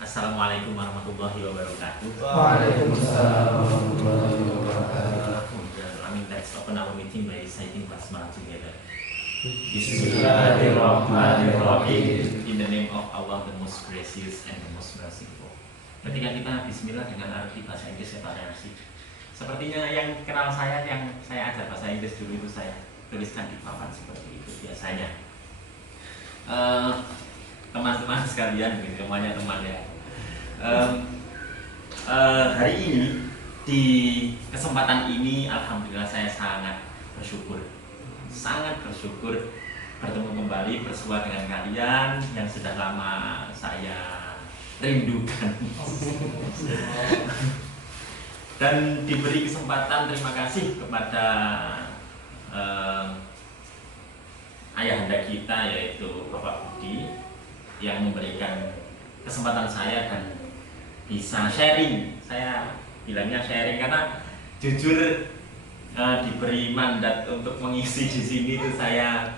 Assalamualaikum warahmatullahi wabarakatuh. Waalaikumsalam warahmatullahi wabarakatuh. I mean, let's open our meeting by reciting basmalah together. Bismillahirrahmanirrahim. In the name of Allah, the most gracious and the most merciful. Ketika kita Bismillah dengan arti bahasa Inggris saya pakai asik. Sepertinya yang kenal saya, yang saya ajar bahasa Inggris dulu itu saya tuliskan di papan seperti itu biasanya. Teman-teman sekalian, gitu, semuanya teman ya. Hari ini di kesempatan ini, alhamdulillah saya sangat bersyukur bertemu kembali bersua dengan kalian yang sudah lama saya rindukan. Dan diberi kesempatan, terima kasih kepada ayahanda kita yaitu Bapak Budi yang memberikan kesempatan saya dan bisa sharing. Saya bilangnya sharing karena jujur diberi mandat untuk mengisi di sini itu saya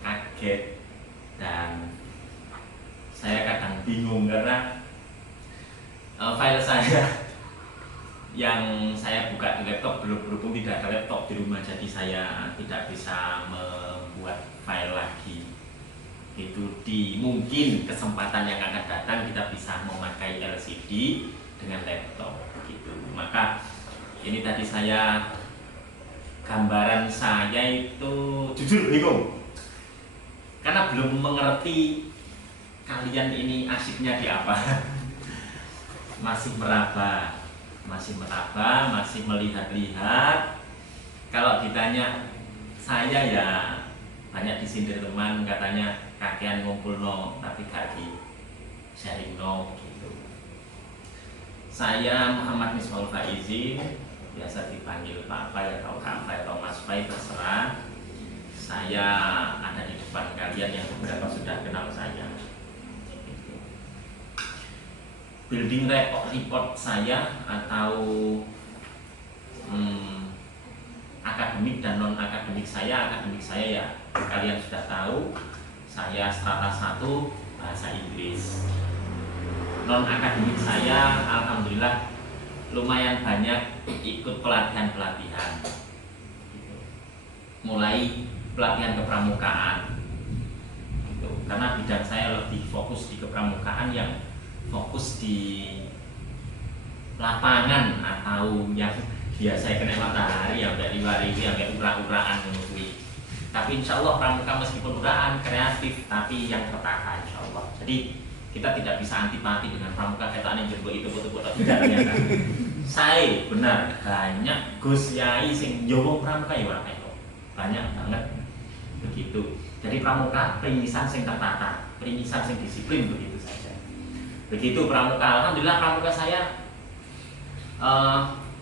kaget dan saya kadang bingung karena file saya yang saya buka di laptop berhubung tidak ada laptop di rumah, jadi saya tidak bisa membuat file lagi. Itu di mungkin kesempatan yang akan datang kita bisa memakai LCD dengan laptop gitu. Maka ini tadi saya gambaran saya itu jujur bingung karena belum mengerti kalian ini asiknya di apa. masih meraba, masih melihat-lihat. Kalau ditanya saya ya banyak disindir teman, katanya kakean ngumpul no tapi gak di sharing no gitu. Saya Muhammad Miswal Faizin, biasa dipanggil Papa atau Kak atau Mas Pai, terserah. Saya ada di depan kalian yang beberapa sudah kenal saya. Building report saya atau akademik dan non akademik saya ya kalian sudah tahu, saya strata 1 bahasa Inggris. Non akademik saya alhamdulillah lumayan banyak ikut pelatihan mulai pelatihan kepramukaan gitu. Karena bidang saya lebih fokus di kepramukaan, yang fokus di lapangan atau yang biasa kena matahari yang kayak liwari, yang kayak ura-uraan menurut. Tapi insya Allah pramuka meskipun uraan kreatif tapi yang tertata insya Allah. Jadi kita tidak bisa antipati dengan pramuka kaitan yang jeruk itu betul-betul tidak ternyata. Saya benar banyak Gus Yai sing nyobong pramuka ya orang itu banyak banget begitu. Jadi pramuka peringisan sing tertata, peringisan sing disiplin begitu saja. Begitu pramuka, alhamdulillah pramuka saya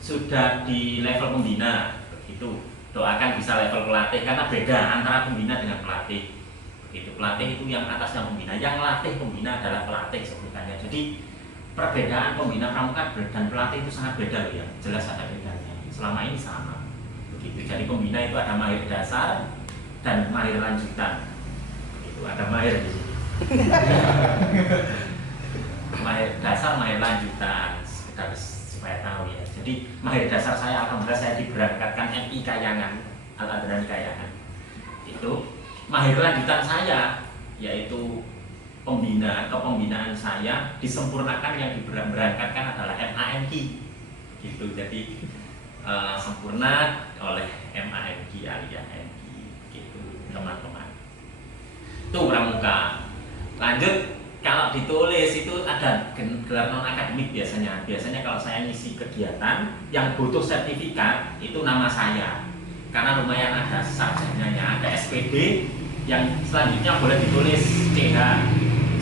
sudah di level pembina begitu. Doakan bisa level pelatih karena beda antara pembina dengan pelatih. Begitu, pelatih itu yang atasnya pembina, yang latih pembina adalah pelatih sebutannya. Jadi perbedaan pembina pramuka dan pelatih itu sangat beda ya, jelas ada bedanya. Selama ini sama. Begitu. Jadi pembina itu ada mahir dasar dan mahir lanjutan. Begitu, ada mahir di sini. Mahir dasar, mahir lanjutan, sekedar supaya tahu ya. Jadi mahir dasar saya alhamdulillah saya diberangkatkan MI Kayangan, Al-Adrani Kayangan. Itu mahir lanjutan saya yaitu pembinaan saya disempurnakan, yang diberangkatkan adalah MANI gitu. Jadi sempurna oleh MANI aliyah NI gitu teman-teman. Itu pramuka. Lanjut, kalau ditulis itu ada gelar non akademik biasanya. Biasanya kalau saya ngisi kegiatan yang butuh sertifikat itu nama saya. Karena lumayan ada sarjananya, ada SPD yang selanjutnya boleh ditulis CH,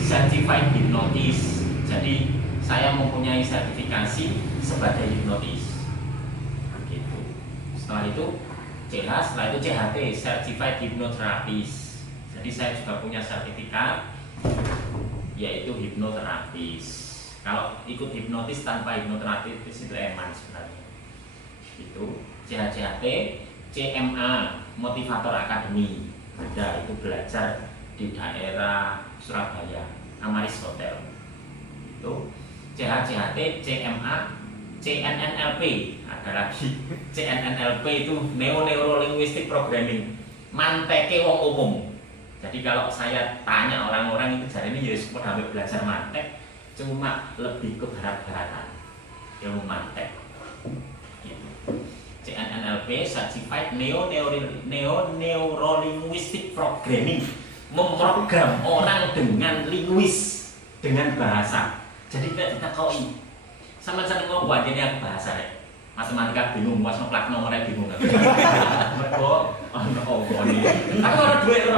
Certified Hypnotist. Jadi saya mempunyai sertifikasi sebagai hipnotis. Begitu. Setelah itu CH, setelah itu CHT, Certified Hypnotherapist. Jadi saya juga punya sertifikat yaitu hipnoterapis. Kalau ikut hipnotis tanpa hipnoterapis itu eman sebenarnya. Itu CHCHT, CMA, Motivator Academy. Ada itu belajar di daerah Surabaya, Amaris Hotel. Itu itu, CHCHT, CMA, CNNLP, ada lagi CNNLP itu Neuro-Linguistic Programming, manteke wong umum. Jadi kalau saya tanya orang-orang itu jari ini ya sudah belajar mantek, cuma lebih ke barat-baratan ilmu mantek gitu. CNNLP Certified Neuro-Linguistic Programming, memprogram orang dengan linguis, dengan bahasa. Jadi kita ditakoi sama seneng kok buat ini bahasa rek. Matematika bingung, was ngeplak nomornya bingung. Mergo ono opo iki. Aku ora duwe ora.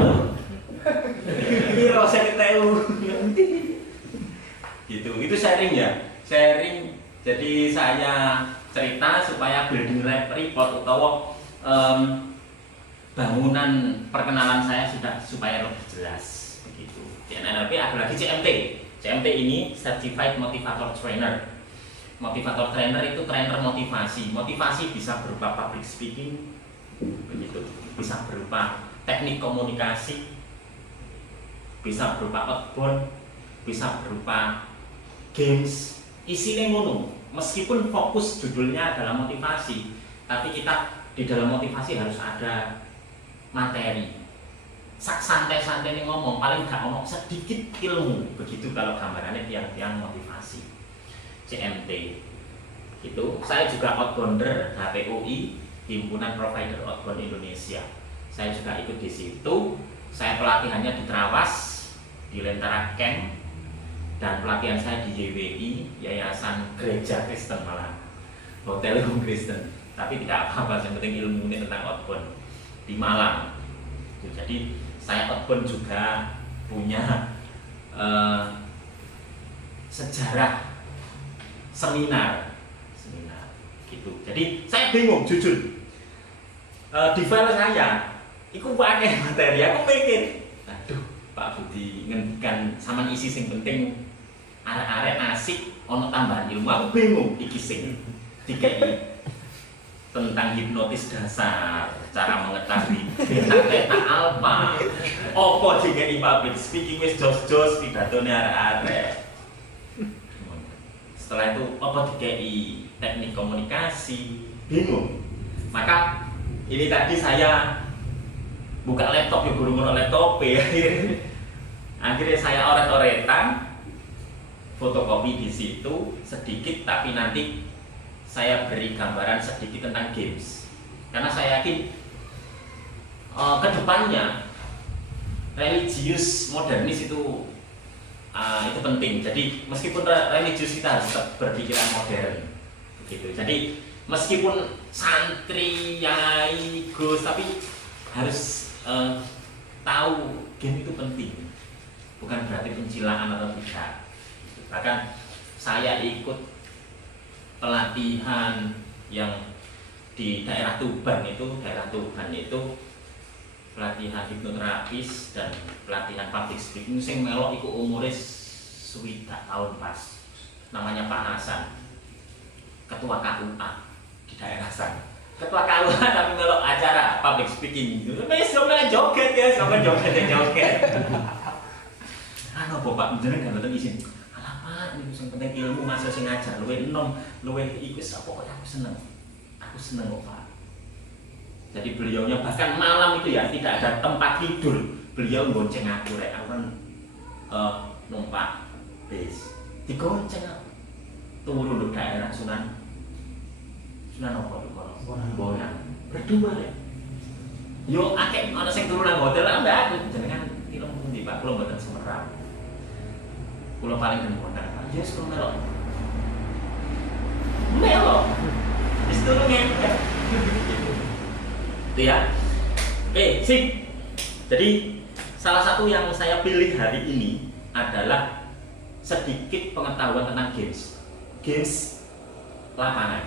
Piro 50.000. Gitu. Itu sharing ya. Sharing. Jadi saya cerita supaya building report atau bangunan perkenalan saya sudah supaya lebih jelas begitu. CNNLP ada lagi CMT. CMT ini Certified Motivator Trainer. Motivator trainer itu trainer motivasi. Motivasi bisa berupa public speaking, begitu. Bisa berupa teknik komunikasi, bisa berupa outbound, bisa berupa games. Isinya ngono. Meskipun fokus judulnya adalah motivasi, tapi kita di dalam motivasi harus ada materi. Sak santai-santai nih ngomong, paling gak ngomong sedikit ilmu. Begitu kalau gambarannya tiang-tiang motivasi. CMT itu. Saya juga outbounder HPUI, Himpunan Provider Outbound Indonesia. Saya juga ikut di situ. Saya pelatihannya di Trawas, di Lentera Camp, dan pelatihan saya di YWI, Yayasan Gereja Kristen malah, Hotel Kristen. Tapi tidak apa-apa, yang penting ilmu ini tentang outbound di Malang. Jadi saya outbound juga punya sejarah seminar gitu. Jadi saya bingung jujur, di file saya itu banyak materi. Aku mikir, aduh Pak Budi ngendikan sama isi sing penting arek-arek asik ono tambahan ilmu. Aku bingung iki sing dikai tentang hipnotis dasar, cara mengetahui beta alpha, opo dikai public speaking wis jos-jos pidatone arek-arek. Setelah itu apa dikai teknik komunikasi, bingung. Maka ini tadi saya buka laptop ya guru laptop ya. Akhirnya saya oret-oretan, fotokopi di situ sedikit, tapi nanti saya beri gambaran sedikit tentang games. Karena saya yakin kedepannya religius modernis itu penting. Jadi meskipun religius kita harus tetap berpikiran modern, begitu. Jadi meskipun santri, yai, gus, tapi harus tahu game itu penting. Bukan berarti pencilaan atau tidak. Bahkan saya ikut pelatihan yang di daerah Tuban itu pelatihan hipnoterapis dan pelatihan public speaking. Sing melok iku umure 20 tahun pas. Namanya Pak Hasan, ketua KUA di daerah sana. Ketua KUA tapi melok acara public speaking. Wis joget ya, sama joget. Apa Pak jenengan kan mboten izin. Alamak niku sing penting ilmu masa sing ngajar luwih enom, luwih iku pokoke aku seneng. Aku seneng kok Pak. Jadi beliaunya bahkan malam itu ya tidak ada tempat tidur. Beliau gonceng aku rek, aku kan numpak bis. Digonceng aku. Turun di daerah Sunan apa tuh kalau Bonang. Berdua ya. Yo akeh ana sing turun nang hotel ambek aku jenengan film pundi Pak, kula mboten Semarang. Kula paling demen Pak. Yes, kula melok. Melok. Wis turun ngempet. Itu ya. Sip. Jadi salah satu yang saya pilih hari ini adalah sedikit pengetahuan tentang games lapangan.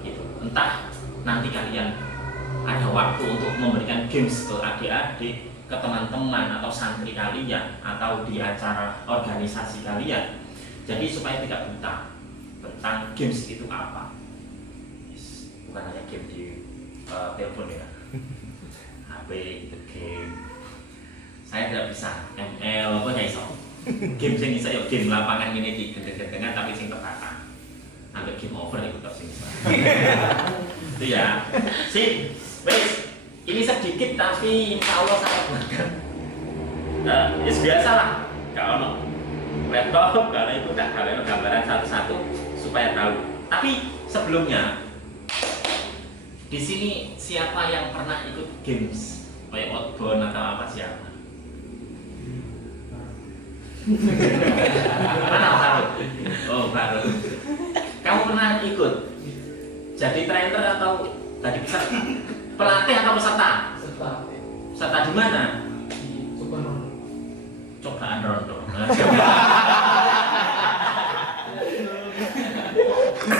Begitu. Entah nanti kalian ada waktu untuk memberikan games ke adik-adik, ke teman-teman atau santri kalian, atau di acara organisasi kalian. Jadi supaya tidak buta tentang games itu apa. Bukan hanya game di telepon ya, HP itu game. Saya tidak bisa ML apa nggak iso. Game sing iso ya game lapangan ini iki gendeng-gendengan tapi sing tertata. Sampai game over itu tok sing iso. Itu ya. Sip. Wes, ini sedikit tapi insya Allah saya buatkan. Biasa lah. Gak ono laptop karena itu udah kalian gambaran satu-satu supaya tahu. Tapi sebelumnya di sini siapa yang pernah ikut games kayak outbound atau apa siapa? Mana baru? Oh baru. Kamu pernah ikut? Jadi trainer atau tadi peserta? Pelatih atau peserta? Peserta di mana? Di Superman. Cobaan rondo.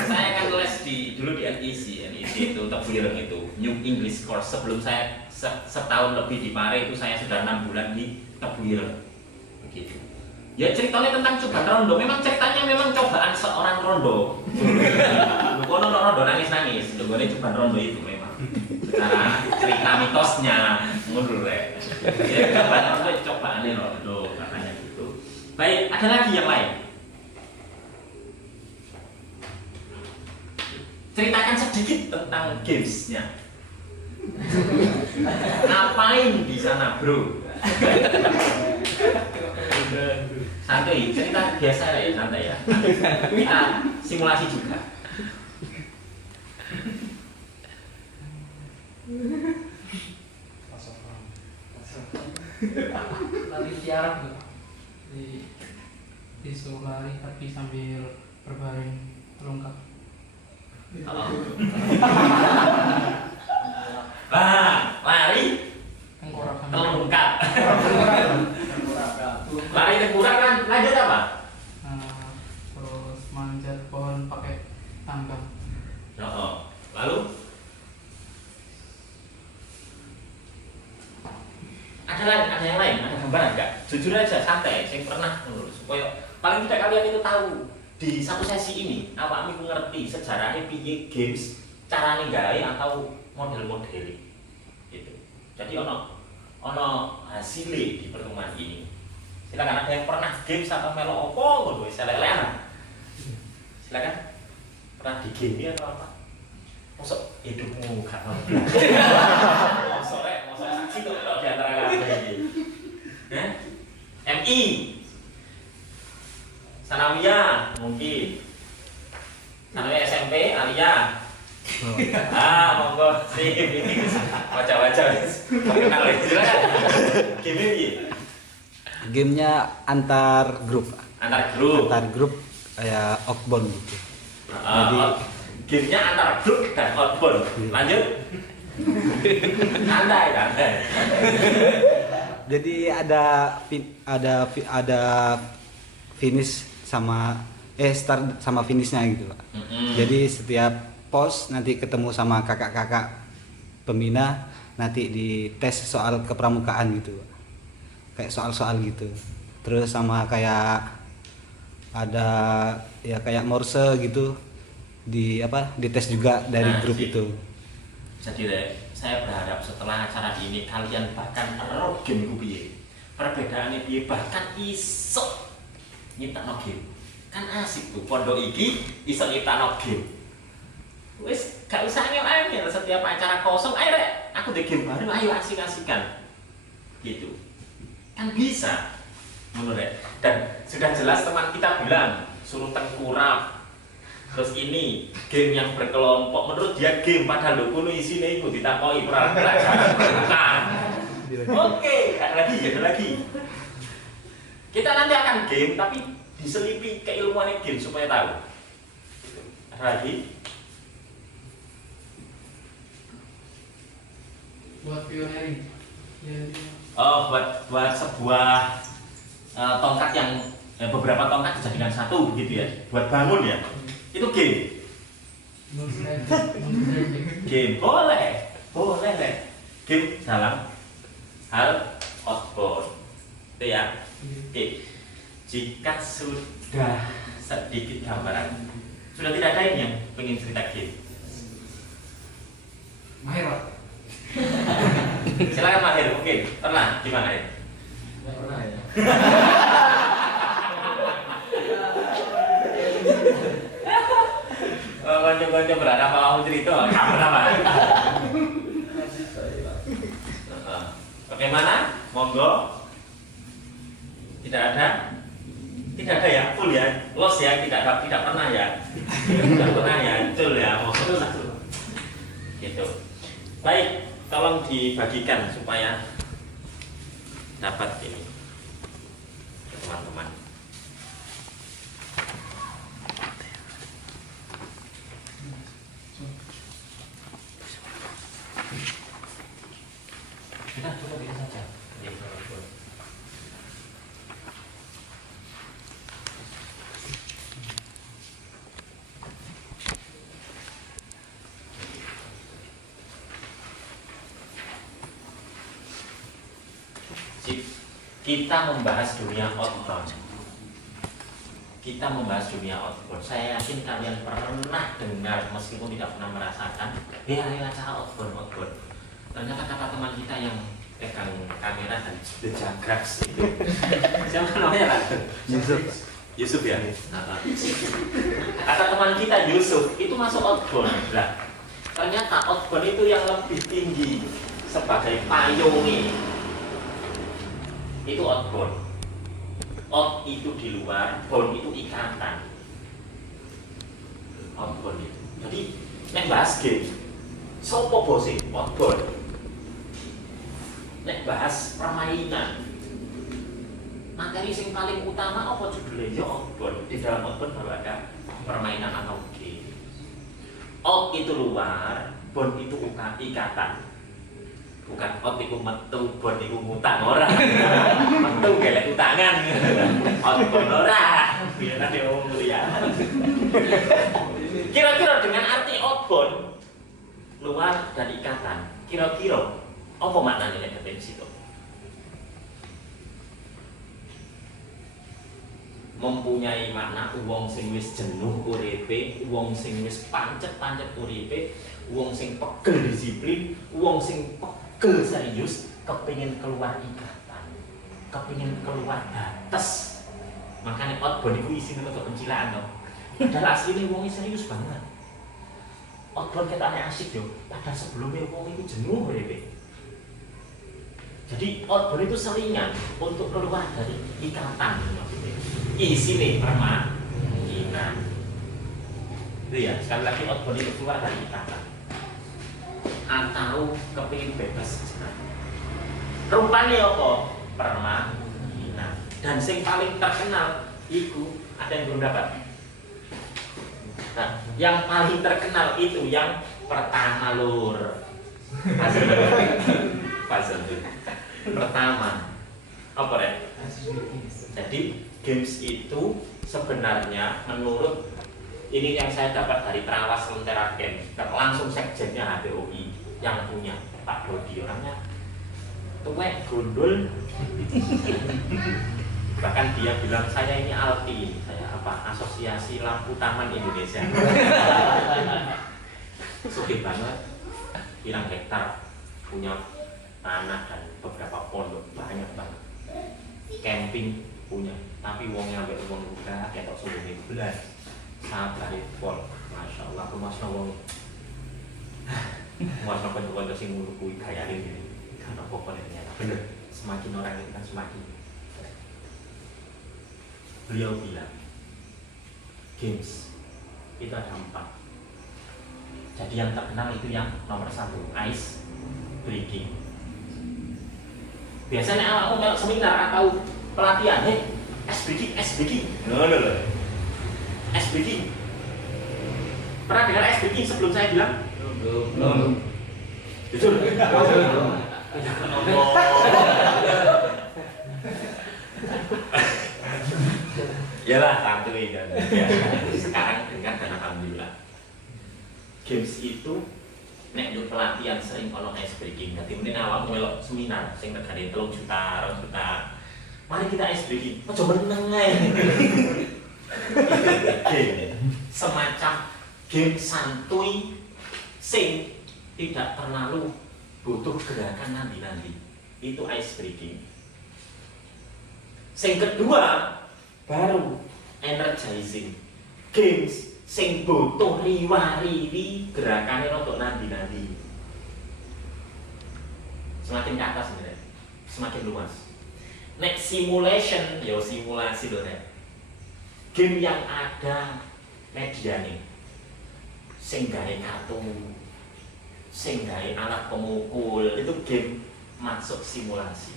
Saya kan les dulu di NEC itu Tebu Ireng itu New English Course. Sebelum saya setahun lebih di Pare itu saya sudah 6 bulan di Tebu Ireng. Begitu. Ya ceritanya tentang cobaan rondo. Memang ceritanya memang cobaan seorang rondo. Kono rondo nangis-nangis. Ini cobaan rondo itu memang. Secara cerita mitosnya mundur ya. Ya cobaan rondo cobaannya rondo katanya gitu. Baik, ada lagi yang lain. Ceritakan sedikit tentang gamesnya. Ngapain di sana, bro? Santai, cerita biasa ya, santai ya. Kita simulasi juga. Lari tiarap disuruh lari tapi sambil berbaring terlengkap. Lari Tengkorak terlengkap. Lari tengkorak kan lanjut apa? Terus manjat pohon pakai tangga. Lalu ada yang lain, ada gambaran nggak? Jujur aja, santai, saya pernah supaya paling tidak kalian itu tahu di satu sesi ini awak ngerti sejarahnya piye games carane gawe atau model-model gitu. Jadi ono hasilnya di pertemuan ini. Silakan, ada yang pernah games atau melo opo ngono wis lelean. Silakan. Pernah di game atau apa? Mosok hidupmu gak mau. Mosok saksi kok di antara kalian iki. MI Sanawiyah mungkin. Sanawiyah SMP Alia. Monggo sip. Wajah-wajah wis. Kenal wis. Silakan. Game iki. Gamenya antar grup kayak outbound gitu. Jadi gamenya antar grup dan outbound. Lanjut. Santai. Jadi ada finish sama start sama finishnya gitu Pak. Jadi setiap pos nanti ketemu sama kakak-kakak pembina, nanti dites soal kepramukaan gitu Pak. Kayak soal-soal gitu. Terus sama kayak ada ya kayak Morse gitu dites juga dari grup itu. Jadi saya berharap setelah acara ini kalian bahkan roh game ku piye. Perbedaannya piye bahkan iso nyiptakno game. Kan asik tuh pondok iki iso nyiptakno game. Wis gak usah angel-angel setiap acara kosong, ayo rek, aku di game baru, ayo asik-asikan. Gitu. Kan bisa. Menurut dan sudah jelas teman kita bilang suruh tengkurap. Terus ini game yang berkelompok, menurut dia game padahal lho kuno isine iku ditakoki pelajaran bukan. Oke, ada lagi. Kita nanti akan game tapi diselipi keilmuan game supaya tahu. Ada lagi? Buat pioneering. Buat sebuah tongkat yang beberapa tongkat dijadikan satu gitu ya, buat bangun ya. Itu game. Game boleh deh. Game dalam hal outbound itu ya. Oke. Jika sudah sedikit gambaran, sudah tidak ada yang pengen cerita game. Mahir Pak. Silakan Mahir, mungkin pernah gimana ya? Nggak pernah ya. kanca berada apa cerita? Kabar apa? Bagaimana? Monggo. Tidak ada? Tidak ada ya, full ya, los ya, tidak pernah ya, tidak pernah ya, full ya, monggo. Gitu. Baik, tolong dibagikan supaya dapat ini teman-teman. Kita coba kita saja. Kita membahas dunia outbound. Kita membahas dunia outbound. Saya yakin kalian pernah dengar meskipun tidak pernah merasakan. Ya, cara outbound. Ternyata kata teman kita yang pegang kamera dan the Jagrax itu. Siapa namanya Pak? Yusuf ya. Kata teman kita Yusuf itu masuk outbound. Nah, ternyata outbound itu yang lebih tinggi sebagai payungnya. Itu outbound. Out itu di luar, bound itu ikatan. Outbound itu. Jadi nek bahas game, sopo bose outbound. Nek bahas permainan, materi yang paling utama apa judulnya? Ya outbound. Di dalam outbound baru ada permainan atau game. Out itu luar, bound itu ikatan. Bukan out iku metu, bon iku ngutang ora. Metu gelek utangan. Out bon ora. Biar nanti wong mulia. Kira-kira dengan arti outbound luar dan ikatan, kira-kira apa maknanya nek ketemu situ? Mempunyai makna wong sing wis jenuh uripe, wong sing wis pancet-pancet uripe, wong sing pegel disiplin, wong sing serius, kepingin keluar ikatan, kepingin keluar batas. Makanya outbound itu isinya untuk pencilaan dong. Padahal aslinya wongnya serius banget. Outbound ketane asik yo, padahal sebelumnya wong itu jenuh ya. Jadi outbound itu seringan untuk keluar dari ikatan maksudnya. Isinya permainan. Itu ya, sekali lagi outbound itu keluar dari ikatan. Atau kepingin bebas sejenak. Rupanya apa? Permainan. Dan yang paling terkenal itu ada yang belum dapat. Nah, yang paling terkenal itu yang pertama lur. Puzzle. Pertama. Apa ya? Jadi games itu sebenarnya menurut ini yang saya dapat dari Trawas Lentera Game, langsung sekjennya HBOI yang punya Pak Dodi, orangnya tuwek gondol. Bahkan dia bilang saya ini ALPI, saya apa? Asosiasi Lampu Taman Indonesia. Sugih banget, pirang hektar punya tanah dan beberapa pondok banyak banget. Camping punya, tapi wongnya sampai wong udah ketok sebelum belas. Sabar pol, masya Allah, aku masya Allah. Masya Allah penjual sing ngurukui kayak ini, karena pokoknya bener. Semakin orang itu kan semakin. Beliau bilang, games itu ada 4. Jadi yang terkenal itu yang nomor 1, ice breaking. Biasanya awak kalau seminar atau pelatihan, ice breaking, no. Ice breaking. Pernah dengar ice breaking sebelum saya bilang? Belum. Jujur? Yalah, santuy kan. Sekarang dengar dan alhamdulillah. Games itu nek untuk pelatihan sering kalau ice breaking. Nanti mending awak melok seminar sing regane 3 juta, 2 juta. Mari kita ice breaking. Ojo meneng ae. Semacam game santuy sing tidak terlalu butuh gerakan nanti itu ice breaking. Yang kedua baru energizing games sing butuh riwa-riwi gerakannya untuk nadi-nadi. Semakin ke atas sebenarnya, semakin luas. Nek simulation, yo simulasi loh nek. Game yang ada medianya, sing gawe kartu, sing gawe alat pemukul, itu game masuk simulasi.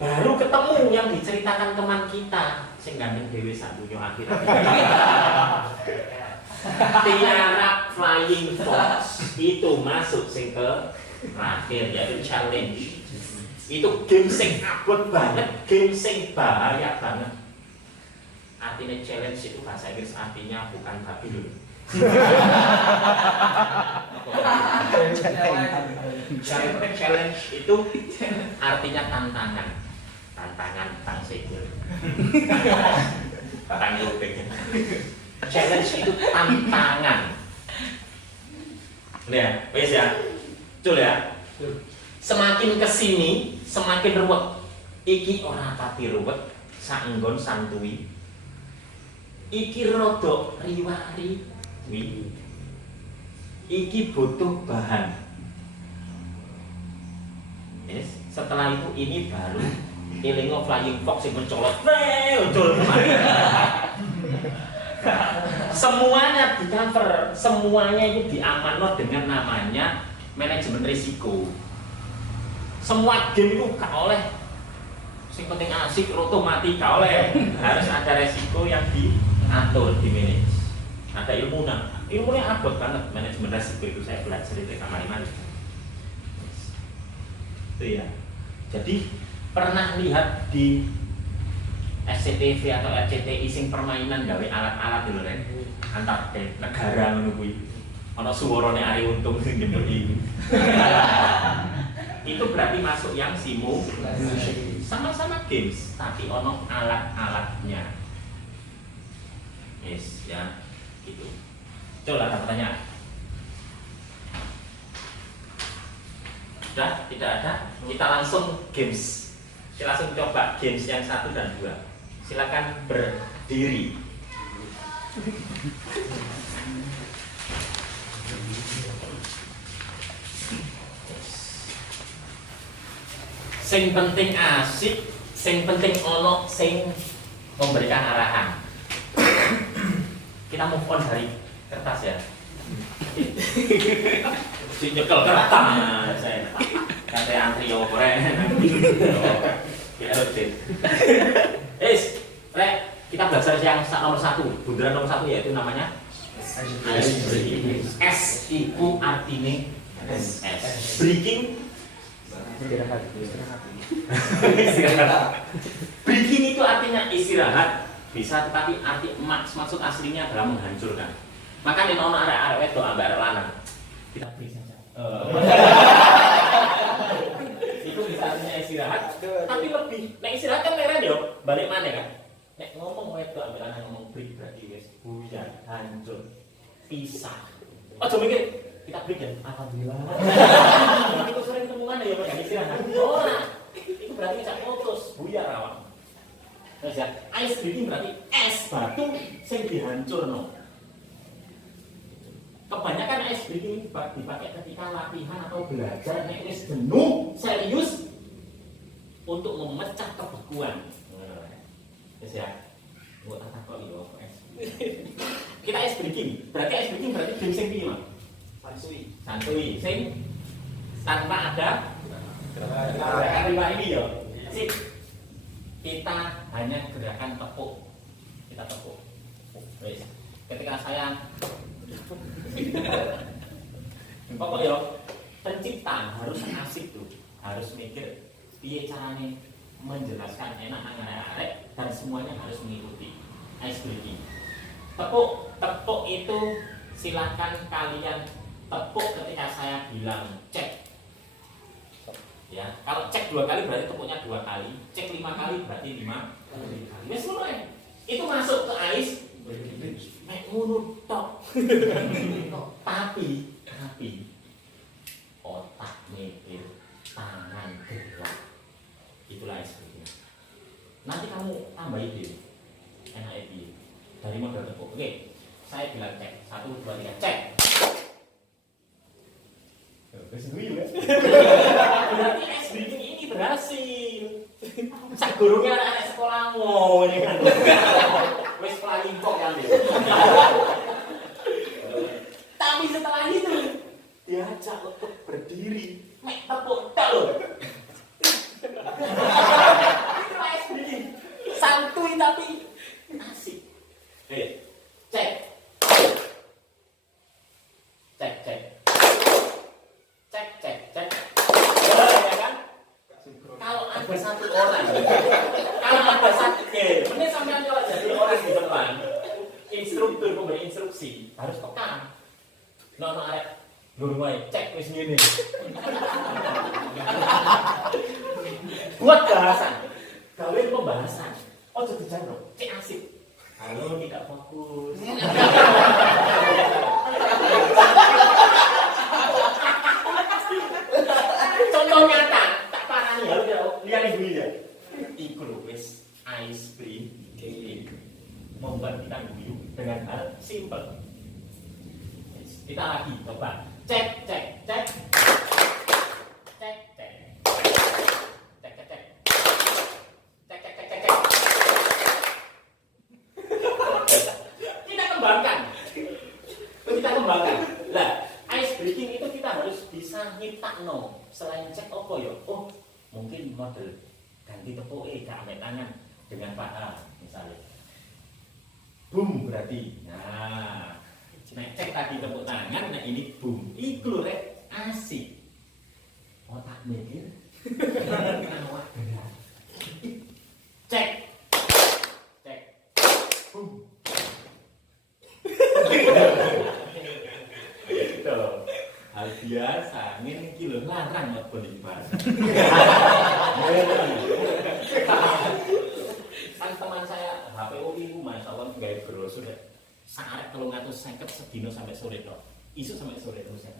Baru ketemu yang diceritakan teman kita, sing ganteng dewe sak dunya akhirat. Tiara Flying Fox itu masuk sing ke terakhir, yaitu challenge. Itu game sing abot banget, game sing bahaya banget. Artinya challenge itu bahasa Inggris artinya bukan babi loh. Challenge itu artinya tantangan. Tantangan tang segel. Challenge itu tantangan. Lihat, wes ya. Betul ya? Semakin kesini, semakin ruwet. Iki ora pati ruwet, saenggon santuy. Iki rodok riwa-riwi. Iki butuh bahan. Yes. Setelah itu ini baru Elingo Flying Fox yang mencolot. Semuanya di cover, semuanya itu diamankan dengan namanya manajemen risiko. Semua game itu gak oleh sing penting asik roto mati gak oleh. Harus ada resiko yang diatur, di manage. Ada ilmunya abot banget manajemen risiko itu, saya belajar itu kamar-kamar. Itu ya. Jadi pernah lihat di SCTV atau RCTI sing permainan gawe alat-alat dulu kan antar negara ngono kuwi. Ana suwarane Ari Untung sing jemput iki. Itu berarti masuk yang simulasi. Sama-sama games, tapi ono alat-alatnya. Yes, ya. Gitu. Coba ada pertanyaan. Sudah? Tidak ada? Kita langsung games. Kita langsung coba games yang 1 dan 2. Silakan berdiri. Sing penting asik, sing penting ono sing memberikan arahan. Kita move on dari kertas ya. Si nyekel kertas saya. Kata antri yo korek. Ya rutin. Rek, kita belajar yang nomor 1. Bundaran nomor 1 yaitu namanya ice breaking. S itu artinya S. Breaking istirahat. Breaking itu artinya istirahat, bisa tetapi arti maksud aslinya adalah menghancurkan. Maka di nono arek-arek wedok ambek arek lanang. Kita break saja. Itu bisa artinya istirahat, tapi lebih. Nek istirahat kan keren yo, balik mana kan? Nek ngomong wedok ambek lanang ngomong break berarti wis buyar, hancur, pisah. Ojo mikir kita break ya, alhamdulillah. Itu sering ketemu mana ya pada istirahat. Itu berarti kita putus, buyar awak. Terus ya, ice breaking berarti es batu sing dihancurno. Kebanyakan ice breaking dipakai ketika latihan atau belajar nek wis jenuh serius untuk memecah kebekuan. Terus ya, buat tak kok yo kita ice breaking. Berarti ice breaking berarti game sing piye, Mas? Santuy, sing tanpa ada gerakan lima ini ya. Sip. Kita hanya gerakan tepuk. Kita tepuk. Wes. Ketika saya pokok ya pencipta harus asik tuh. Harus mikir piye carane menjelaskan enak nang arek dan semuanya harus mengikuti ice breaking. Tepuk itu silakan kalian tepuk ketika saya bilang cek. Ya, kalau cek 2 kali berarti tepuknya 2 kali, cek 5 kali berarti 5 kali. Wes ngono ya. Itu masuk ke ice nek ngono tok. Tapi otak mikir, tangan gerak. Itulah ice breaking. Nanti kamu tambah ide. Enak ide. Dari modal tepuk. Oke. Saya bilang cek. 1, 2, 3, cek. Terus guyu ya. Berarti ice breaking ini berhasil. Sak gurungnya anak sekolah ngomong kan. Wes paling kok kan. Tapi setelah itu diajak untuk berdiri, mek tepuk tok lho. Itu ice breaking. Santuy tapi asik. Cek. Cek. Ya kan? Kalau ada satu orang, ini sampai kalau jadi orang di depan, instruktur pemberi instruksi harus peka. Nono arek lurwai cek wis ngene. Buat bahasan, gawe pembahasan. Ojo dijawab, cek asik. Halo, tidak fokus. Contoh nyata, tak parani harus lihat ibu ya. Iku lho wis ice breaking. Membuat kita guyu dengan hal simple. Kita lagi coba cek. Kita kembangkan. Lah, ice breaking itu kita harus bisa nyiptakno. Selain cek opo ya? Oh, mungkin model ganti tepuke gak ambek tangan dengan paha misalnya. Boom berarti. Nah, cek tadi tepuk tangan, nah ini boom. Iku lho rek asik. Otak mikir. Awak gerak. Cek. Boom. Itu hal biasa, ini kilo larang buat beli bahasa. Kan teman saya HPUI itu masalah gaya brosur ya. Saat kalau ngatur sengket sedino sampai sore toh, isu sampai sore terus ya.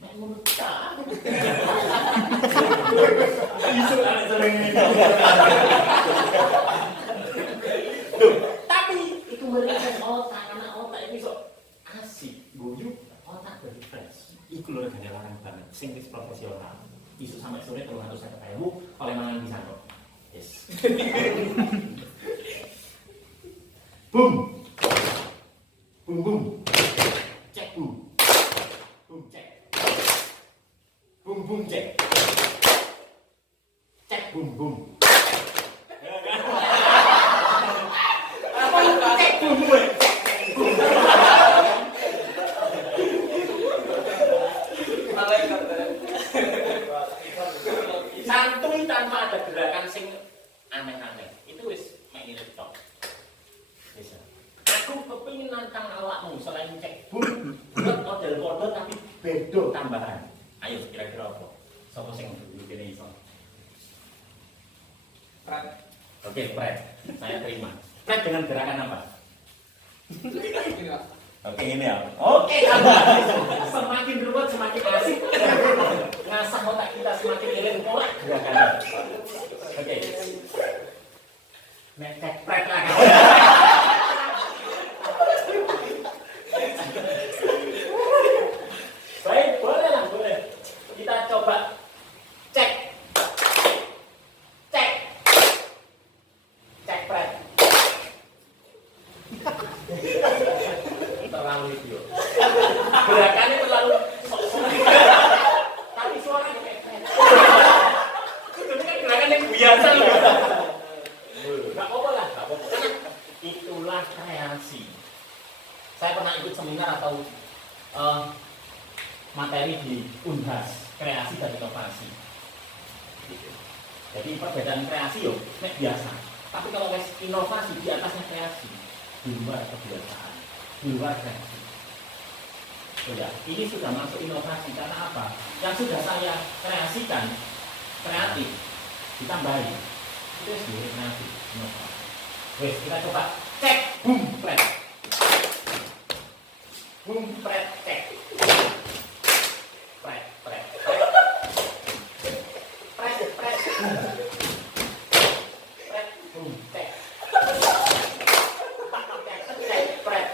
Nek ngono ta. Isu sampai sore ini. Tapi itu merefresh otak, karena otak itu sok asik, guyu, otak jadi fresh. Iku lho gak larang banget, sing wis profesional. Isu sampai sore kalau ngatur sengket kayamu, oleh mangan bisa kok. Yes. Boom. Boom. Cek boom. Boom cek. Boom cek. Cek boom. Cek boom. Santuy tanpa ada gerakan sing aneh-aneh. Itu wis mek ngene tok. Wis. Aku kepingin nantang awakmu selain cek boom, buat model podo tapi bedo tambahan. Ayo kira-kira apa? Sopo sing ngene iso? Pret. Oke, pret. Saya terima. Pret dengan gerakan apa? Oke, ini ya. Oke, semakin ruwet semakin asik. Ngasah otak kita semakin eling pola gerakannya. Oke. Nek cek pret lah. Baik, boleh. Kita coba cek pret. Terlalu itu. Gerakannya terlalu tapi suaranya kayak pret. Itu kan gerakan yang biasa loh. Gak apa-apa lah. Karena itulah kreasi. Saya pernah ikut seminar atau materi di Unhas, kreasi dan inovasi. Jadi perbedaan kreasi yo nek biasa. Tapi kalau wes inovasi di atasnya kreasi, di luar kebiasaan, di luar kreasi. Oh ya, ini sudah masuk inovasi karena apa? Yang sudah saya kreasikan, kreatif, ditambahin. Itu sendiri kreatif, inovasi. Wes kita coba cek, boom, pret. Boom, pret, cek. Pret. Boom, cek. Cek, pret.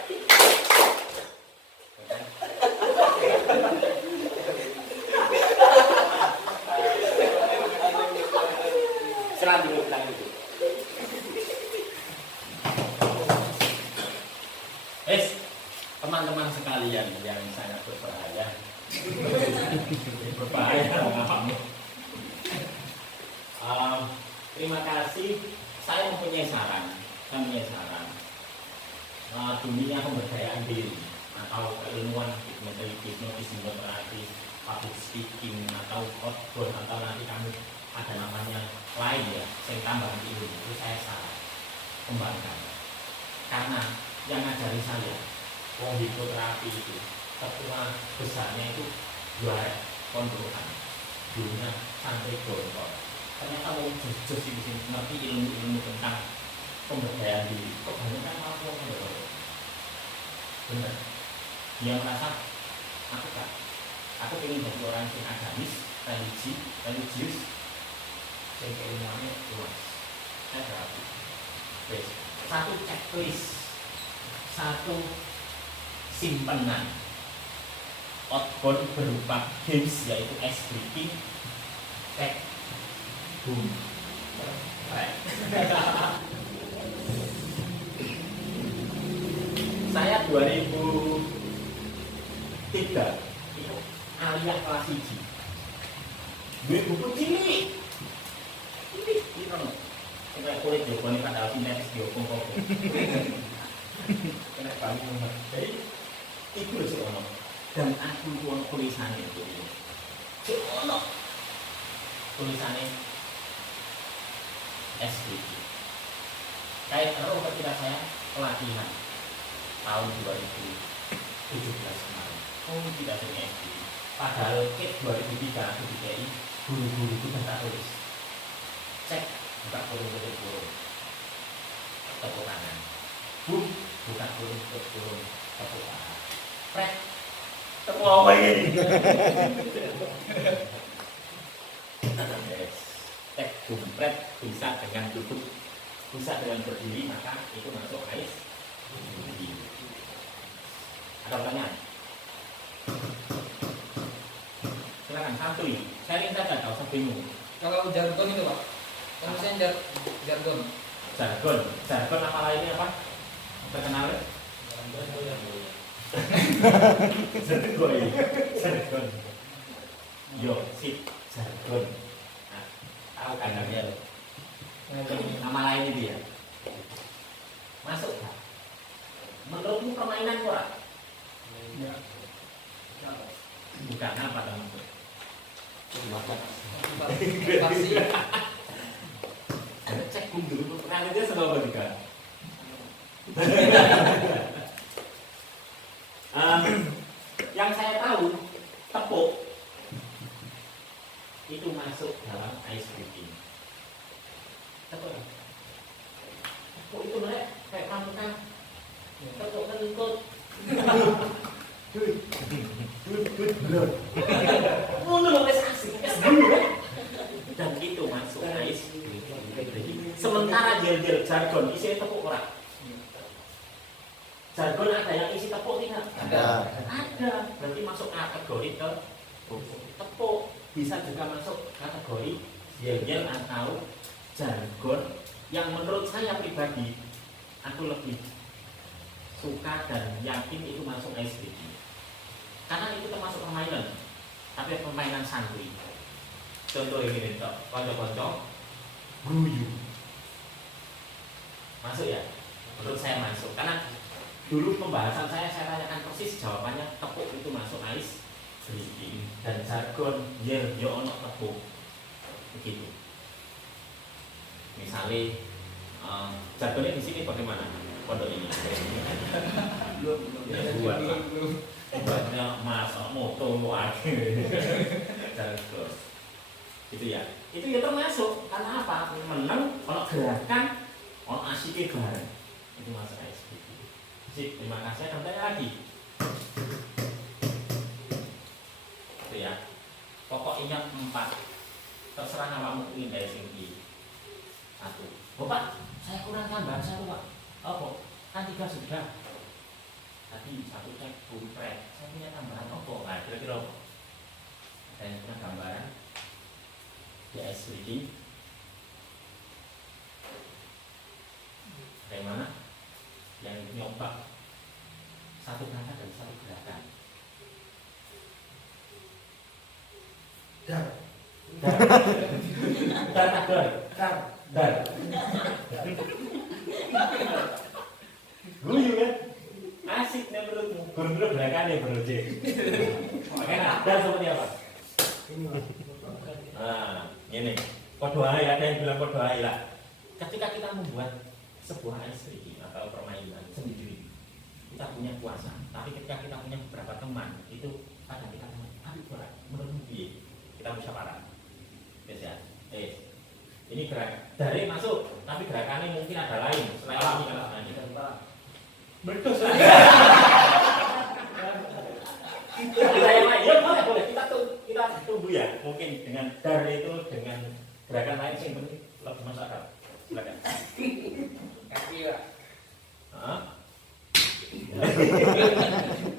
kalian yang sangat berbahaya. Berbahaya kamu. Terima kasih. Saya mempunyai saran. Dunia pemberdayaan diri atau keilmuan hipnotis, public speaking atau outbound atau nanti kamu ada namanya lain ya, saya tambahan ilmu itu saya saran kembangkan. Karena yang ngajari saya wong hipnoterapi itu ketua besarnya itu juara pondokan dulunya sampai gontor. Ternyata mau jujur sih ngerti ilmu tentang pemberdayaan diri. Kebanyakan malah wong benar. Dia merasa aku ingin jadi orang yang agamis, religius, yang keilmuannya luas. Saya terapi. Satu checklist, satu simpenan outbound berupa games yaitu ice breaking, cek, boom, saya 2003 itu aliyah kelas 1 gue buku cilik ini kan kayak kulit jokoni pada sintetis diopong kok kena bangun jadi itu sih ono dan aku pun tulisannya itu sih ono tulisannya SBG kayak terus ketika saya pelatihan tahun 2017 kemarin tidak punya SBG padahal ke 2003 ketika guru-guru itu tak tulis cek buka kurung tepuk tangan buka kurung tepuk tangan pret tepuk apa ini cek pret bisa dengan duduk bisa dengan berdiri maka itu masuk ais ada pertanyaan silakan santui sharing saja kalau saya bingung. Kalau jargon itu Pak, kalau misalnya jargon nama lainnya apa? Terkenal ya? Jargon. Yo, sip, jargon. Nah, tahu kan namanya lo? Nama lainnya dia. Masuk kan? Menurutmu permainan kurang? Bukan apa teman-teman? pasti Cek dulu, pernah dia sama apa juga? Yang saya tahu, tepuk itu masuk dalam ice breaking. Tepuk itu mereka kayak kamu kan tepuk kentut. Dan itu masuk ice breaking. Sementara gel-gel jargon isi tepuk orang. Jargon ada yang isi tepuk tidak? Ada. Berarti masuk kategori tepuk. Bisa juga masuk kategori gel-gel atau jargon yang menurut saya pribadi aku lebih suka dan yakin itu masuk ice breaking. Karena itu termasuk permainan, tapi permainan santuy. Contoh ini nih, konco-konco guyu. Masuk ya? Menurut saya masuk. Karena dulu pembahasan saya tanyakan persis jawabannya tepuk itu masuk ice breaking dan jargon yer yo ono tepuk. Begitu. Misalnya jargonnya di sini bagaimana? Pondok ini. Banyak masa moto jargon. Gitu ya. Itu ya termasuk karena apa? Menang kalau gerakan on asyik bareng. Itu masuk ice breaking. Sip, terima kasih. Ada tanya lagi. Itu ya. Pokok ingat 4. Terserah awakmu ingin dari sini. 1. Bapak, saya kurang tambah 1, Pak. Oh, kan 3 sudah. Tadi 1 cek bumpret. Saya punya tambahan apa? Nah, kira-kira apa? Saya punya gambaran di ice breaking. Dari mana? Yang nyoba Satu kata dan satu gerakan. Dar. Dar. Guyu kan? Asik nih menurutmu. Guru-guru gerakan ya bro J. Makanya dar seperti apa? Nah, ini. Kode ada yang bilang kode lah. Ketika kita membuat sebuah ice cream atau permainan sendiri, kita punya kuasa. Tapi ketika kita punya beberapa teman, itu kadang kita teman. Tapi berat. Menurutmu kita musyawarah. Ya. Ini gerak dari masuk, tapi gerakannya mungkin ada lain selain ini kalau nanti betul sekali. Ada yang lain, ya boleh kita tunggu ya. Mungkin dengan dari itu dengan gerakan lain sih penting lebih masuk akal. Silakan. Kaki ya.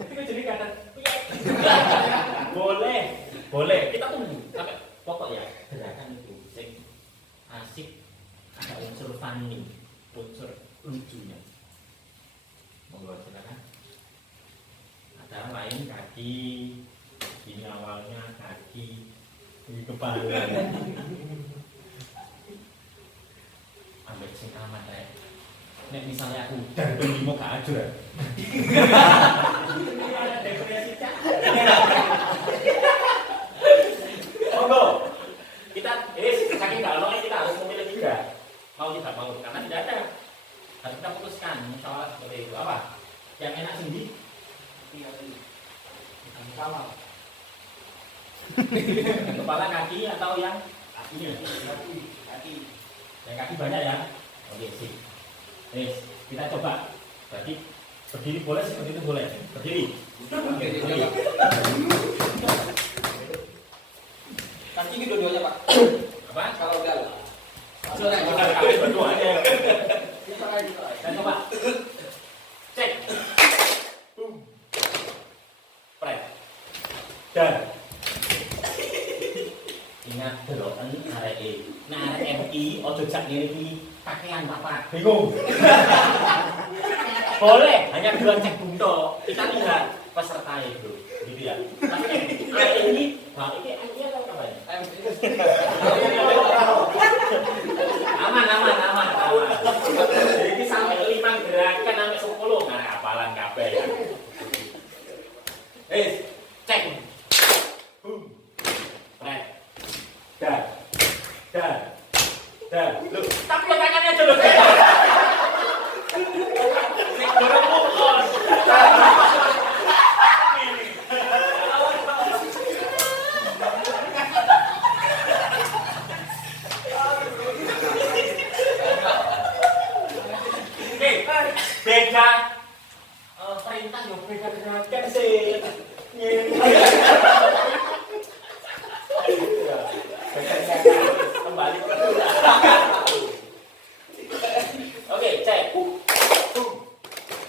Itu jadi kata boleh kita tunggu sampai pokok ya gerakan itu sing asik, ada unsur funny, unsur lucunya. Monggo silakan. Ada lain kaki, ini awalnya kaki, ini kepala. Ambil sing aman ya. Nek misalnya aku dari limo gak ajur. Ada depresi cak. Monggo. Kita saking galau kita harus memilih juga. Mau tidak mau karena tidak ada. Harus kita putuskan soal seperti itu apa? Yang enak sendiri. Kawal. Kepala kaki atau yang kakinya? Kaki. Yang kaki banyak ya? Oke sip. Kita coba. Berarti berdiri boleh seperti itu boleh. Berdiri. Kaki ini dua-duanya Pak. Apa? Kalau udah. Kaki berdua aja. Kita coba. Cek. Boom. Pret. Dan ingat deloken areke. Nah arek MI ojo jak ngene iki kakean papat. Bingung. Boleh, hanya dua cek bunto. Kita lihat peserta itu, gitu ya. Tapi arek ini, nah ini tahu namanya. Aman. Jadi sampai 5 gerakan sampai 10 nah hafalan kabeh ya. Cek. Boom. Pret. Dan. Loh, tapi tangannya aja loh. Nek dorong pukul. Beda perintah yo beda gerakan sih. Kembali ke oke, cek.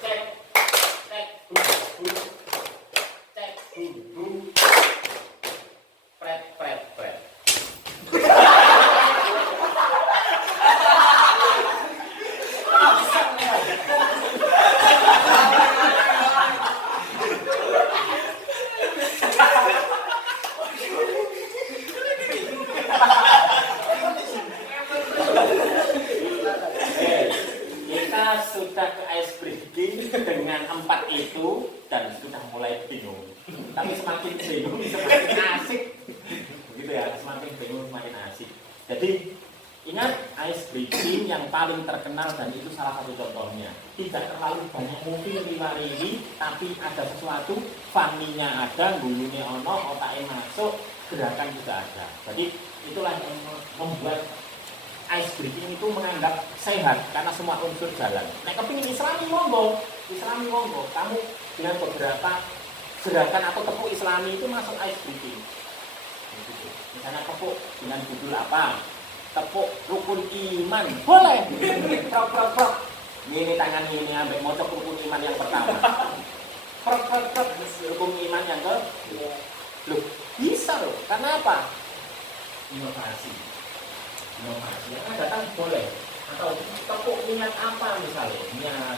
Cek. Cek. Pret. Kita sudah ke ice breaking dengan 4 itu dan sudah mulai bingung. Tapi semakin bingung semakin asik. Begitu ya, semakin bingung semakin asik. Jadi ingat ice breaking yang paling terkenal dan itu salah satu contohnya. Tidak terlalu banyak mungkin riwari, tapi ada sesuatu, funny-nya ada, bulunya ono, otaknya masuk, gerakan juga ada. Jadi itulah yang membuat ice breaking itu menganggap sehat karena semua unsur jalan. Nah, kepingin islami monggo. Kamu dengan beberapa gerakan atau tepuk islami itu masuk ice breaking. Misalnya tepuk dengan judul apa? Tepuk rukun iman. Boleh. Prok. Ini tangan ini ambil mocok rukun iman yang pertama. Prok. Rukun iman yang ke? Loh, bisa loh. Karena apa? Inovasi yang datang boleh atau tepuk niat apa misalnya niat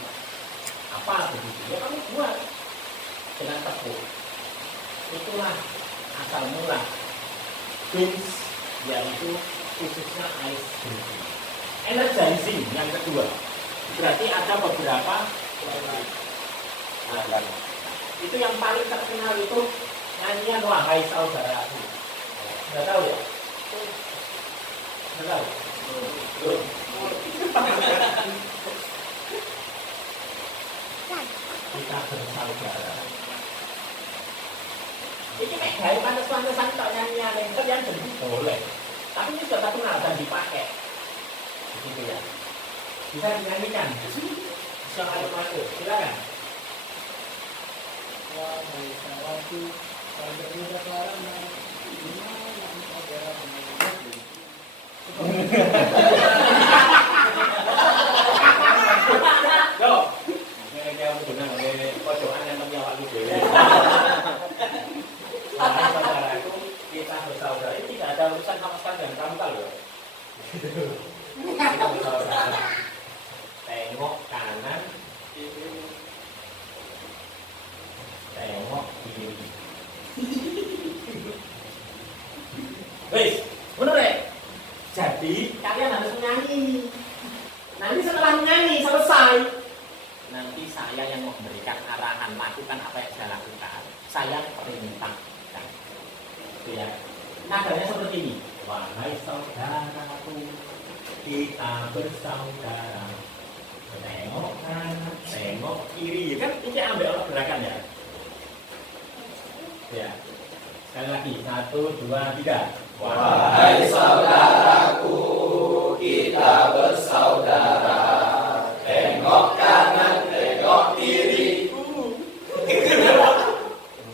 apa begitu ya kamu buat dengan tepung. Itulah asal mula beans, yaitu khususnya ice cream. Energizing yang kedua, berarti ada beberapa itu yang paling terkenal itu nyanyian Wahai Saudaraku. Nggak tahu ya? Nggak tahu? Belum. Kita bersaudara. Ini kayak gaya pantas-pantasan tak nyanyian yang kalian jadi boleh. Tapi ini sudah satu nada dipakai. Begitu ya. Bisa dinyanyikan. Bisa masuk. Silakan. Wahai saudaraku, pada muda karena gimana saudara mengenai Yo, ini kamu benar, ini pojokan yang menyawak itu. Wahai saudaraku, kita bersaudara. Ini tidak ada urusan sama sekali dengan kamu tahu ya. Kita bersaudara. Tengok kanan, tengok kiri. Wes, bener ya? Jadi kalian harus menyanyi. Nanti setelah menyanyi selesai, nanti saya yang memberikan arahan, lakukan apa yang saya lakukan. Saya perintahkan. Gitu ya. Nadanya seperti ini. Wahai saudaraku, kita bersaudara. Tengok kanan, tengok kiri. Kan ini ambil Allah gerakan ya. Ya. Sekali lagi, 1, 2, 3. Wahai saudaraku, kita bersaudara. Tengok kanan, tengok kiri. Tunggu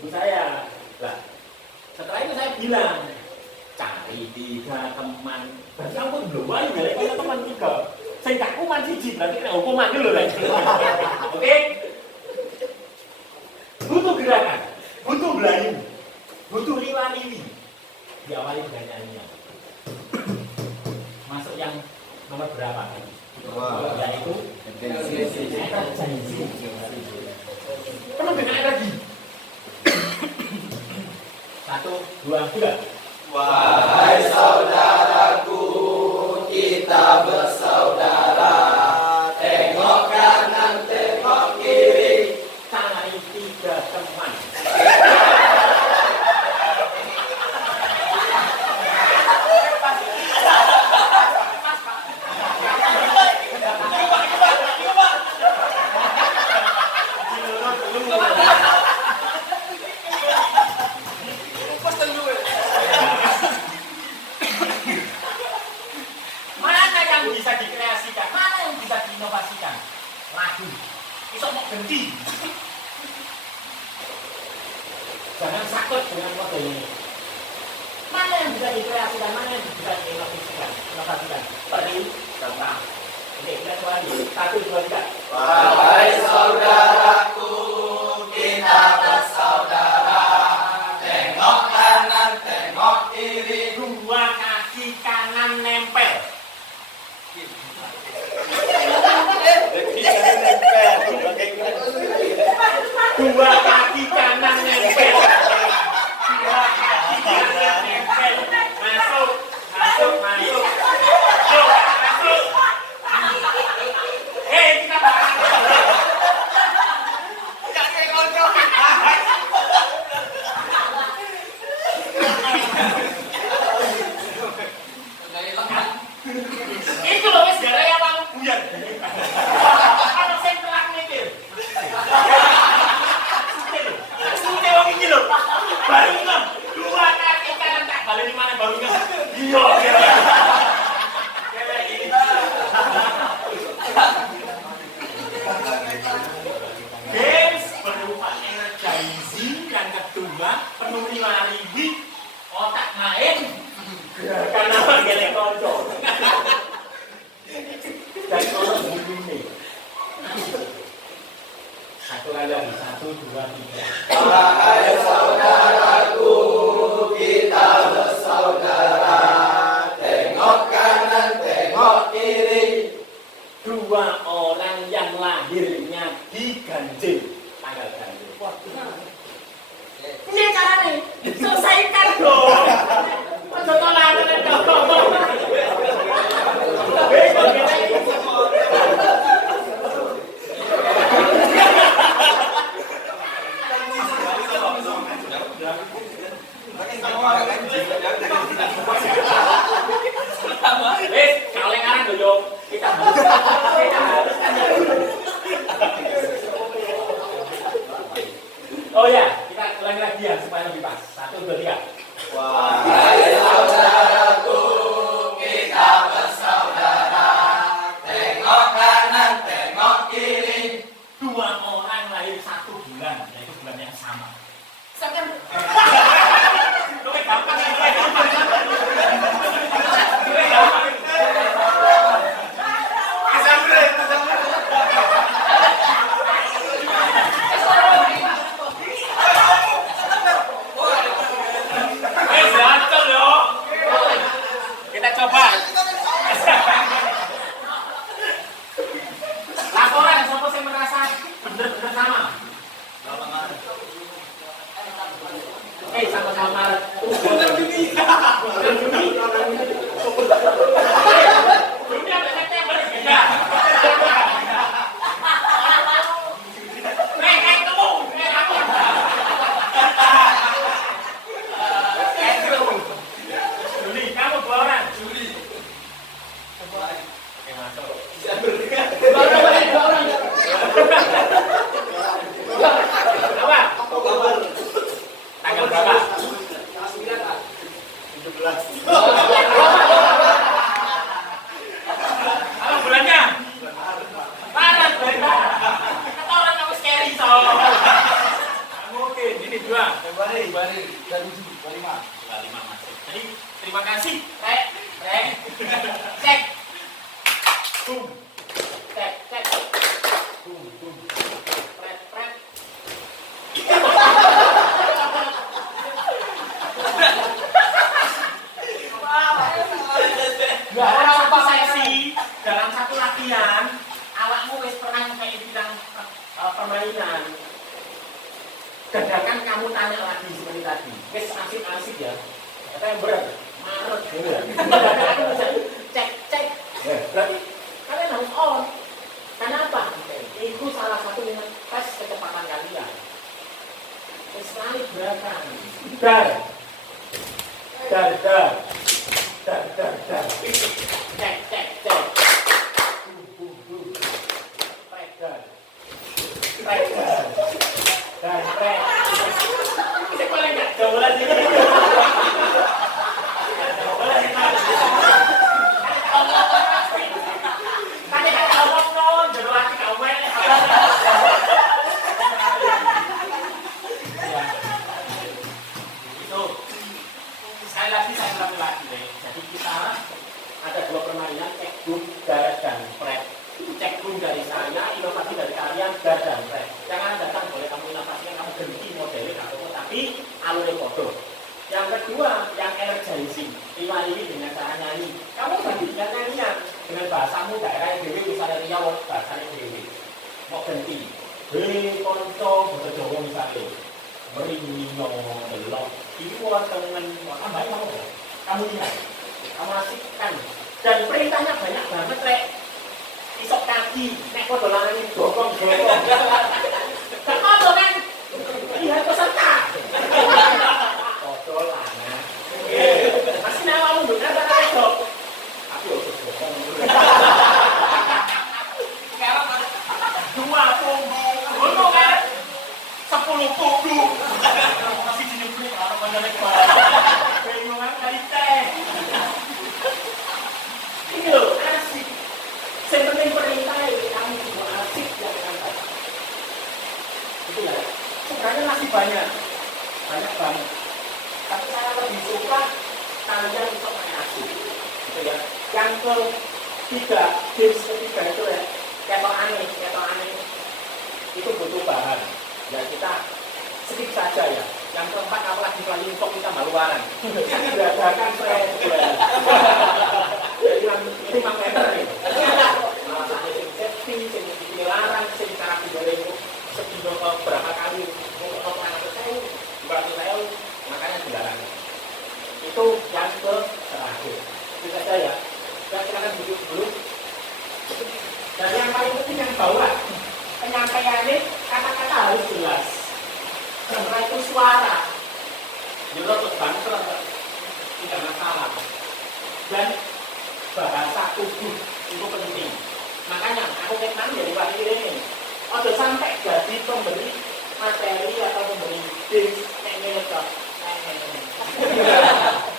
saya. Lah, setelah itu saya bilang, cari 3 teman. Berarti aku belum baik, punya teman 3. Saya tak kuman siji, berarti kena hukuman dulu lah. Oke? Butuh gerakan, butuh belayu, butuh liwa-liwi. Diawali dengan nyanyian. Masuk yang nomor berapa? Yaitu energi. Penuh dengan energi. 1, 2, 3. Wahai saudaraku, kita bersaudara. Tengok kanan, tengok kiri. Cari 3 teman. Mana yang bisa dikreasikan? Mana yang bisa diinovasikan? Lagu. Bisa mau ganti. Jangan sakit dengan model ini. Mana yang bisa dikreasikan? Mana yang bisa diinovasikan? Beri contoh. Oke, kita coba lagi. 1, 2, 3. Wahai saudaraku, kita bersaudara. Tengok kanan, tengok kiri. 2 kaki kanan nempel. Dua kaki kanan nempel. 2 kaki kanan nempel. Masuk, masuk, masuk. Yuk, masuk. Kita itu loh wis gara yang mau buyar. Ana sing telak mikir. Sute wong iki lho. Baru ngom. 2 kaki kanan tak baleni mana baru ngom. Iya. Games berupa energizing yang kedua penuh liwari otak main gerakan apa gelek konco dan orang begini. Satu lagi, 1, 2, 3. Wahai saudaraku, kita bersaudara. Tengok kanan, tengok kiri. 2 orang yang lahirnya diganjil tanggal ganjil. Piye carane? Selesaikan dong. Ojo tolanan dong. Kalau yang arah dulu kita harus Oh ya, kita ulangi lagi ya supaya lebih pas. 1, 2, 3. Wahai saudaraku, kita bersaudara. Tengok kanan, tengok kiri. 2 orang lahir 1 bulan, yaitu bulan yang sama. Sampeyan Lebih gampang ya, lebih gampang. Kita coba. Laporan siapa yang merasa benar-benar sama? Sama-sama Maret. Juni sampai September beda. Juli, kamu 2 orang. Juli. Oke, masuk. Apa? Tanggal berapa? 17. Apa bulannya? Maret. Kata orang kamu scary so. Mungkin ini 2. Februari dan 25. 25 masuk. Jadi terima kasih. Cek. Boom. Cek. Boom. Pret. Dalam satu sesi, dalam satu latihan, awakmu wis pernah kayak bilang permainan. Dadakan kamu tanya lagi seperti tadi. Wis asik-asik ya. Kata yang berat. Maret gitu ya. Dadakan bisa cek. Berarti kalian harus on. Kenapa? Itu salah satu dengan tes kecepatan kalian. Sekali gerakan. Dar. Cek. Prek. Kita paling nggak jauh lagi. Tadi kata ngomong non, jodoh lagi kau main. Itu sekali lagi saya ulangi lagi deh. Jadi kita ada 2 permainan, cek boom, dar dan prek. Cek boom dari saya, inovasi dari kalian, dar dan prek. Jangan datang boleh kamu inovasikan, kamu ganti modelnya atau tapi alurnya foto. Yang kedua, yang emergency, ini dengan cara nyanyi. Kamu gantikan nyanyian dengan bahasamu daerah yang dewi, misalnya Riau, bahasanya dewi. Mau ganti, hei konco, bahasa Jawa misalnya, meringo, delok. Ini wonten tambahin kamu lihat, kamu asikkan. Dan perintahnya banyak banget, Rek. Isok kaki, nek kok dolanan dorong. Gak apa kan? Lihat peserta. Dolanan. Masih nawamu nduk kata esok. Aku yo dorong. Sekarang 2 punggu. Ngono kan? 10 punggu. Masih jenis-jenis orang mandane kepala. Bingungan kali teh. Ini loh, asik. Yang penting perintah kamu semua asik yang angkat. Itu ya. Sebenarnya masih banyak banget. Tapi saya lebih suka kalian bisa main asik. Gitu ya. Yang ketiga, games ketiga itu ya, ketok aneh. Itu butuh bahan. Ya kita sedikit saja ya. Yang keempat kalau lagi playing kok kita maluaran. Dadakan saya. Jadi 5 meter nih. Safety, sing dilarang, sing cara digoreng sedino berapa penting yang bawah. Penyampaiannya kata-kata harus jelas. Setelah itu suara. Nyerot bangsa tidak masalah. Dan bahasa tubuh itu penting. Makanya aku kenal dari wakil ini. Ojo sampai jadi pemberi materi atau pemberi tips ini atau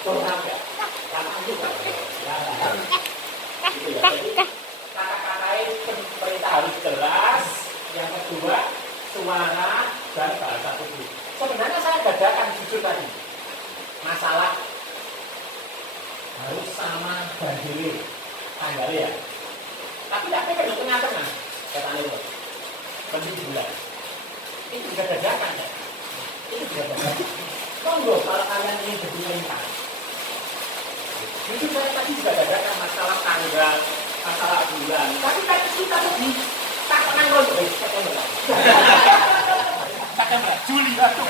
kurang ya. Karena juga. Jadi kata-kata pemerintah harus jelas. Yang kedua suara dan bahasa tubuh. Sebenarnya saya gadakan jujur tadi. Masalah harus sama bandil tanggal ya. Tapi tidak ke tengah-tengah kata Leo. Lebih bulan. Itu juga dadakan ya. Itu juga dadakan. Monggo kalau kalian ingin berbincang. Itu saya tadi juga dadakan masalah tanggal, masalah bulan. Tapi tadi kita lebih tak tenang loh. Katakanlah Juli itu.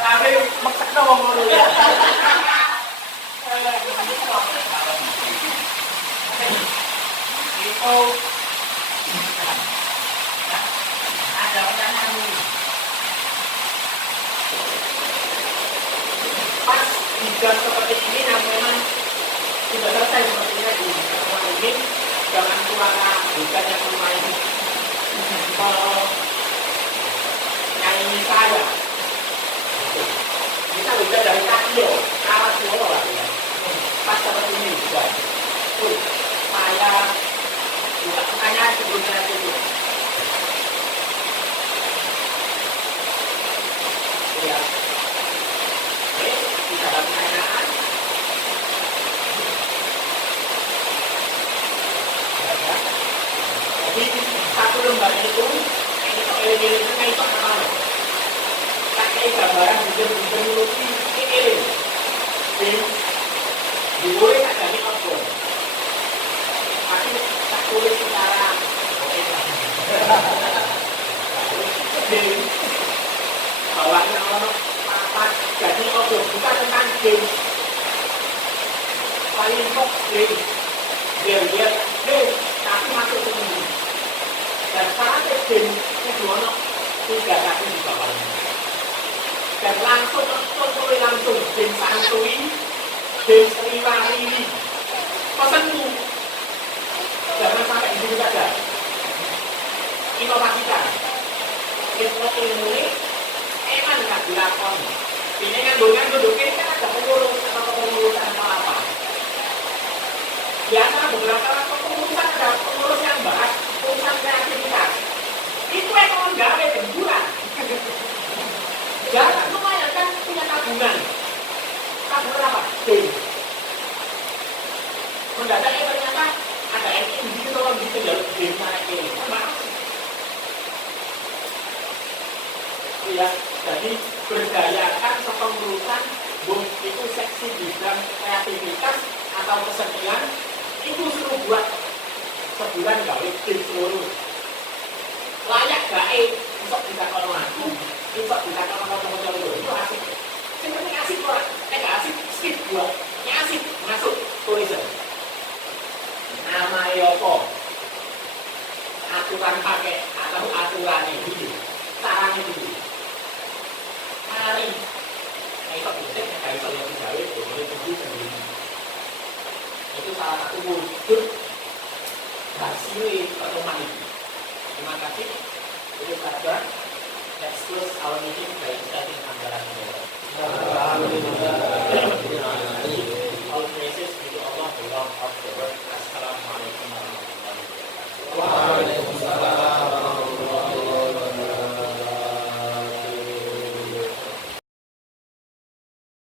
Tapi maksudnya ngomong dulu ya. Itu ada pertanyaan ini. Pas di jam seperti ini yang memang sudah selesai seperti ini di pertemuan ini, jangan suara bukan yang lumayan nyanyi saya. Kita bisa dari radio, alat suara lah ya. Pas seperti ini juga. Saya buka pertanyaan sebelum saya tutup. Ya. Oke, kita ada pertanyaan. Jadi satu lembar itu ini itu apa? Pakai gambaran bukan lukis ini. Diboleh ada di outdoor. Tapi tak tulis secara bawahnya orang apa jadi outdoor bukan tentang game. Paling top game. Dia tapi masuk ke sini. Dan sekarang game kedua tiga kaki di bawahnya. Dan langsung contohnya langsung game santuy. Game seriwari pesanku jangan sampai di sini saja inovasikan ilmu ini enak nggak dilakon ini kan duduk ini kan ada pengurus atau kepengurusan apa biasa beberapa kepengurusan ada pengurus yang bahas urusan kreativitas itu ekonomi gawe benturan jangan lumayan kan punya tabungan berapa? Game. Mendadak ternyata ada yang ini orang bisa jalur game naik ini. Ya, jadi berdayakan kepengurusan itu seksi bidang kreativitas atau kesenian itu suruh buat sebulan gawe game seluruh. Layak gawe besok bisa aku, besok bisa kalau itu asik. Sebenarnya asik orang, nggak asik skip buat, yang asik masuk tulisan. Nama Yoko, aturan pakai atau aturan ini, caranya dulu. Hari, itu bisik nggak bisa yang dijawab, boleh pergi sendiri. Itu salah satu wujud hasil pertemuan ini. Terima kasih. Itu saja. Let's close our meeting by starting anggaran. Alhamdulillah.